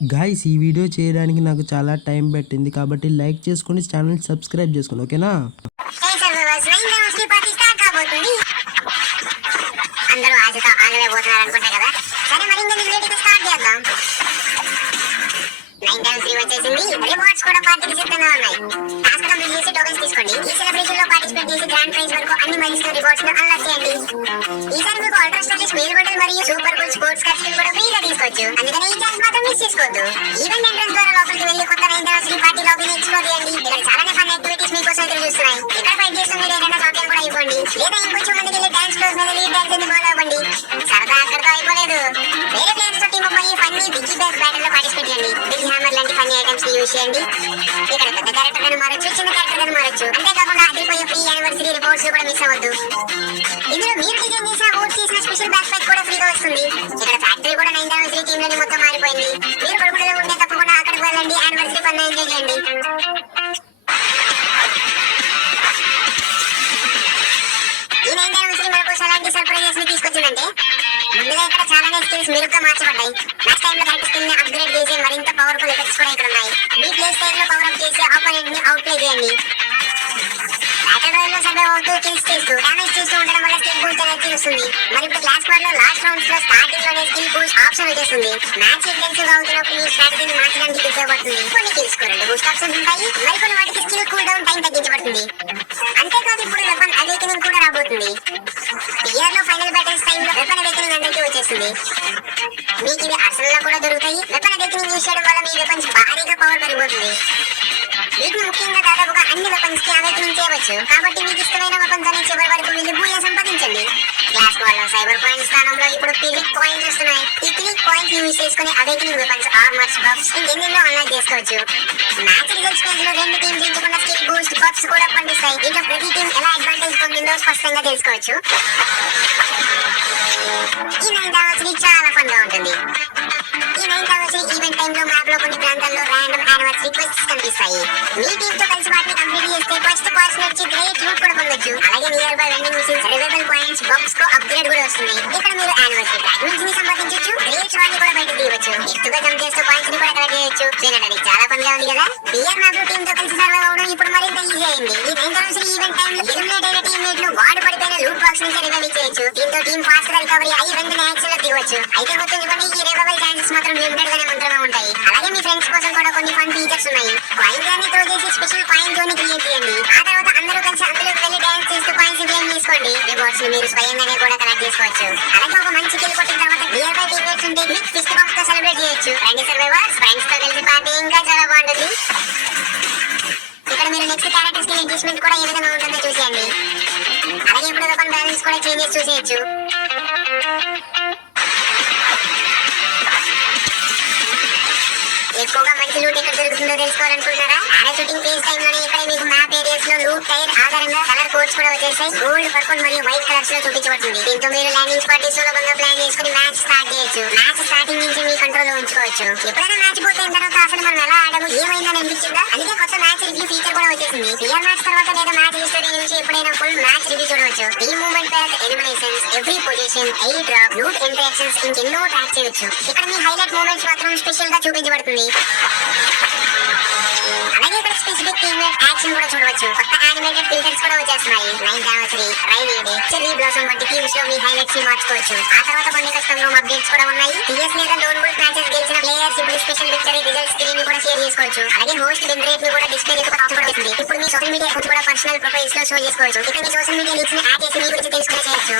Guys ఈ video చేయడానికి నాకు చాలా టైం పట్టింది కాబట్టి లైక్ చేసుకొని ఛానల్ సబ్స్క్రైబ్ చేసుకోండి ఓకేనా. అందరూ ఆశతో ఆగలేకపోతున్నారు అనుకుంటా కదా. సరే మరి ఇంకా లేట్ స్టార్ట్ చేద్దాం. 9-3 వచ్చేసింది. రివార్డ్స్ కూడా పార్టీకి సిద్ధంగా ఉన్నాయి. టాస్క్ కంప్లీట్ చేసి టోకెన్స్ తీసుకోండి. ఈ సెలబ్రేషన్ లో పార్టిసిపేట్ చేసి గ్రాండ్ ప్రైజ్ వరకు అన్ని మైల్స్టోన్ రివార్డ్స్ ను అన్లాక్ చేయండి. ఈసారి మీకు అల్ట్రా స్టైలిష్ మెయిల్ బటన్ మరియు సూపర్ కూల్ స్పోర్ట్స్ కట్స్ కూడా ఫ్రీగా తీసుకోవచ్చు. అందుకని ఈ ఛాన్స్ మాత్రం మిస్ చేసుకోవద్దు. ఈవెంట్ ఎంట్రన్స్ ద్వారా లోపలికి వెళ్లి కొత్త 9th పార్టీ లాబీని ఎక్స్ప్లోర్ చేయండి. ఇక్కడ చాలానే ఫన్ యాక్టివిటీస్ మీకోసం ఎదురు చూస్తున్నాయి. ఇక్కడ ఫైట్ చేస్తూ మీరు ఏదైనా చాంపియన్ కూడా ఇవ్వండి, లేదా ఇంకొంచెం మందికి వెళ్ళి డాన్స్ ఫ్లోర్ మీద లీడ్ డాన్స్ ని ఫాలో అవ్వండి. సరదా అక్కడితో అయిపోలేదు. వేరే ప్లేయర్స్ తో టీమ్ అప్ అయ్యి ఫన్నీ బిగ్గీ బ్యాస్ బ్యాటిల్ లో పార్టిసిపేట్ చేయండి. బిగ్ హ్యామర్ లాంటి ఫన్నీ ఐటమ్స్ ని యూజ్ చేయండి. ఇక్కడ పెద్ద క్యారెక్టర్ గా మారొచ్చు, చిన్న క్యారెక్టర్ గా మారొచ్చు. అంతేకాకుండా అదిరిపోయే ఫ్రీ యానివర్సరీ రిపోర్ట్స్ కూడా మిస్ అవ్వద్దు. ఇందులో మీరు డిజైన్ చేసిన ఓట్ చేసిన స్పెషల్ బ్యాక్ ప్యాక్ కూడా ఫ్రీగా వస్తుంది. ఇక్కడ ఫ్యాక్టరీ కూడా 9th యానివర్సరీ టీమ్ లోని మొత్తం మారిపోయింది. మీరు పడుకునేలో ఉంటే తప్పకుండా అక్కడికి వెళ్ళండి. యానివర్సరీ ఫన్ ఎంజాయ్ చేయండి. ఈ 9th యానివర్సరీ మన కోసం అలాంటి సర్ప్రైజెస్ ని తీసుకొచ్చిందంటే ముందుగా ఇక్కడ చాలానే స్కిల్స్ మెరుగ్గా మార్చబడ్డాయి. లాస్ట్ టైం లో కరెక్ట్ స్కిల్ ని అప్గ్రేడ్ చేసి మరింత పవర్ఫుల్ ఎఫెక్ట్స్ కూడా ఇక్కడ ఉన్నాయి. మీ ప్లే స్టైల్ లో పవర్ అప్ చేసి ఆపోనెంట్ ని అవుట్ ప్లే చేయండి. బ్యాటిల్ రాయల్ లో సర్వైవ్ అవుతూ కిల్స్ చేస్తూ డామేజ్ చేస్తూ ఉండడం వల్ల స్కిల్ బూస్ట్ ఎనర్జీ వస్తుంది. మరి ఇప్పుడు క్లాస్ స్క్వాడ్ లో లాస్ట్ రౌండ్స్ లో స్టార్టింగ్ లోనే స్కిల్ బూస్ట్ ఆప్షన్ వచ్చేస్తుంది. మ్యాచ్ ఇంటెన్సివ్ గా అవుతున్నప్పుడు మీ స్ట్రాటజీని మార్చడానికి ఉపయోగపడుతుంది. కొన్ని కిల్స్ కు 2 బూస్ట్ ఆప్షన్స్ ఉంటాయి. మరికొన్ని వాటికి స్కిల్ కూల్ డౌన్ టైం తగ్గించబడుతుంది. అంతేకాదు ఇప్పుడు వెపన్ అవేకనింగ్ కూడా రాబోతుంది. ఇయర్ లో ఫైనల్ బ్యాటిల్స్ టైం లో వెపన్ అవేకనింగ్ అందరికీ వచ్చేస్తుంది. మీకు ఇవి అసలు కూడా దొరుకుతాయి. వెపన్ అవేకనింగ్ యూజ్ చేయడం వల్ల మీ వెపన్స్ భారీగా పవర్ పెరిగిపోతుంది. వీటిని ముఖ్యంగా దాదాపుగా అన్ని వెపన్స్ కి అవేకనింగ్ చేయవచ్చు. కాబట్టి మీకు ఇష్టమైన వెపన్స్ అనే చివరి వరకు వెళ్ళి భూయా సంపాదించండి. క్లాస్ వాళ్ళ సైబర్ పాయింట్ స్థానంలో ఇప్పుడు పిలిక్ పాయింట్స్ వస్తున్నాయి. ఈ పిలిక్ పాయింట్స్ యూజ్ చేసుకుని అవేకనింగ్ వెపన్స్ ఆర్మర్స్ బఫ్స్ ఇంకెన్నెన్నో అన్లాక్ చేసుకోవచ్చు. మ్యాచ్ రిజల్ట్స్ పేజ్ లో 2 టీమ్స్ ఎంచుకున్న స్కిల్ బూస్ట్ బఫ్స్ కూడా పండిస్తాయి. దీంట్లో ప్రతి టీం ఎలా అడ్వాంటేజ్ పొందిందో స్పష్టంగా తెలుసుకోవచ్చు. ఈ 9th యానివర్సరీ చాలా ఫన్ గా ఉంటుంది. ఈ 9th యానివర్సరీ ఈవెంట్ టైమ్ లో మ్యాప్ లో కొన్ని ప్రాంతాల్లో ర్యాండమ్ యానివర్సరీ క్వెస్ట్స్ కనిపిస్తాయి. మీ టీమ్ తో కలిసి వాటిని కంప్లీట్ చేస్తే ఫస్ట్ పాస్ వచ్చి గ్రేట్ లూట్ కూడా పొందొచ్చు. అలాగే near by vending machines, revival points, buffs కు అప్గ్రేడ్ కూడా వస్తుంది. ఇక్కడ మీరు యానివర్సరీ ఫ్రాగ్మెంట్స్ ని సంపాదించొచ్చు. గ్రేట్ వాటిని కూడా బయటకు తీయవచ్చు. ఎత్తుగా జంప్ చేస్తూ పాయింట్స్ ని కూడా కలెక్ట్ చేయొచ్చు. చూడడానికి చాలా ఫన్ గా ఉంది కదా. పియర్ మ్యాప్ లో టీమ్ తో కలిసి సర్వైవ్ అవడం ఇప్పుడు మరింత ఈజీ అయింది. ఈ 9th యానివర్సరీ ఈవెంట్ టైమ్ లో ఎలిమినేట్ అయిన టీమ్మేట్ ను వాడు పడిపోయిన లూట్ బాక్స్ నుంచి రివైవ్ చేయొచ్చు. దీంతో టీమ్ ఫాస్ట్ గా రికవరీ అయ్యి వెంటనే యాక్షన్ లో దిగవచ్చు. అయితే గుర్తుంచుకోండి, ఈ రివైవల్ ఛాన్సెస్ మాత్రం లిమిటెడ్ గానే మాత్రమే ఉంటాయి. అలాగే మీ ఫ్రెండ్స్ కోసం కూడా కొన్ని ఫన్ ఫీచర్స్ ఉన్నాయి. కాయిన్ గాని త్రో చేసి స్పెషల్ కాయిన్ జోన్ ని క్రియేట్ చేయండి. ఆ తర్వాత అందరూ కలిసి అందులోకి వెళ్లి డాన్స్ చేస్తూ కాయిన్స్ క్లెయిమ్ చేసుకోండి. రివార్డ్స్ ని మీరు స్వయంగానే కూడా కలెక్ట్ చేసుకోవచ్చు. అలాగే ఒక మంచి కిల్ కొట్టిన తర్వాత నియర్ బై టీమ్మేట్స్ ఉంటే మీకు ఫిస్ట్ బాక్స్ తో సెలబ్రేట్ చేయొచ్చు. రండి సర్వైవర్స్, ఫ్రెండ్స్ తో కలిసి పార్టీ ఇంకా చాలా బాగుంటుంది. ఇక్కడ మీరు నెక్స్ట్ క్యారెక్టర్ స్కిల్ అడ్జస్ట్మెంట్ కూడా ఏ విధంగా ఉంటుందో చూసేయండి. అలాగే ఇప్పుడు వెపన్ బ్యాలెన్స్ కూడా చేంజెస్ చూసేయచ్చు. ఎక్కువగా మంచి లూట్ ఎక్కడ దొరుకుతుందో తెలుసుకోవాలనుకుంటున్నారా? ఆరా షూటింగ్ ఫేజ్ టైం లోనే ఇక్కడ మీకు మ్యాప్ ఏరియాస్ లో లూట్ టైర్ ఆధారంగా కలర్ కోడ్స్ కూడా వచ్చేసాయి. గోల్డ్, పర్పుల్ మరియు వైట్ కలర్స్ లో చూపించబడుతుంది. దీంతో మీరు ల్యాండింగ్ స్పాట్ సులభంగా ప్లాన్ చేసుకుని మ్యాచ్ స్టార్ట్ చేయొచ్చు. మ్యాచ్ స్టార్టింగ్ నుంచి మీ కంట్రోల్ లో ఉంచుకోవచ్చు. ఎప్పుడైనా మ్యాచ్ పోయిన తర్వాత అసలు మనం ఎలా ఆడము ఏమైందని అనిపించిందా? అందుకే కొత్త మ్యాచ్ రివ్యూ ఫీచర్ కూడా వచ్చేసింది. రియల్ మ్యాచ్ తర్వాత లేదా మ్యాచ్ హిస్టరీ నుంచి ఎప్పుడైనా ఫుల్ మ్యాచ్ రివ్యూ చూడవచ్చు. Team movement pack, eliminations, every position, air drop, loot interactions ఇంకెన్నో ట్రాక్ చేయొచ్చు. ఇక్కడ మీ హైలైట్ మూమెంట్స్ మాత్రం స్పెషల్ గా చూపించబడుతుంది. అలాగే ఇక్కడ స్పెసిఫిక్ టీమ్మేట్ యాక్షన్ కూడా చూడవచ్చు. కొత్త యానిమేటెడ్ ఫిల్టర్స్ కూడా వచ్చేస్తున్నాయి. 9th anniversary, rainy day, cherry blossom వంటి టీమ్స్ లో మీ హైలైట్స్ ని మార్చుకోవచ్చు. ఆ తర్వాత కొన్ని కస్టమ్ రూమ్ అప్డేట్స్ కూడా ఉన్నాయి. టీఎస్ లేదా లోన్ బుల్ మ్యాచెస్ గెలిచిన ప్లేయర్స్ ఇప్పుడు స్పెషల్ విక్టరీ రిజల్ట్స్ స్క్రీన్ ని కూడా షేర్ చేసుకోవచ్చు. అలాగే హోస్ట్ విన్ రేట్ ని కూడా డిస్ప్లే చేస్తుంది. ఇప్పుడు మీ సోషల్ మీడియా కూడా పర్సనల్ ప్రొఫైల్స్ లో షో చేసుకోవచ్చు. ఇక్కడ మీ సోషల్ మీడియా లింక్స్ ని యాడ్ చేసి మీ గురించి తెలుసుకునే చేయొచ్చు.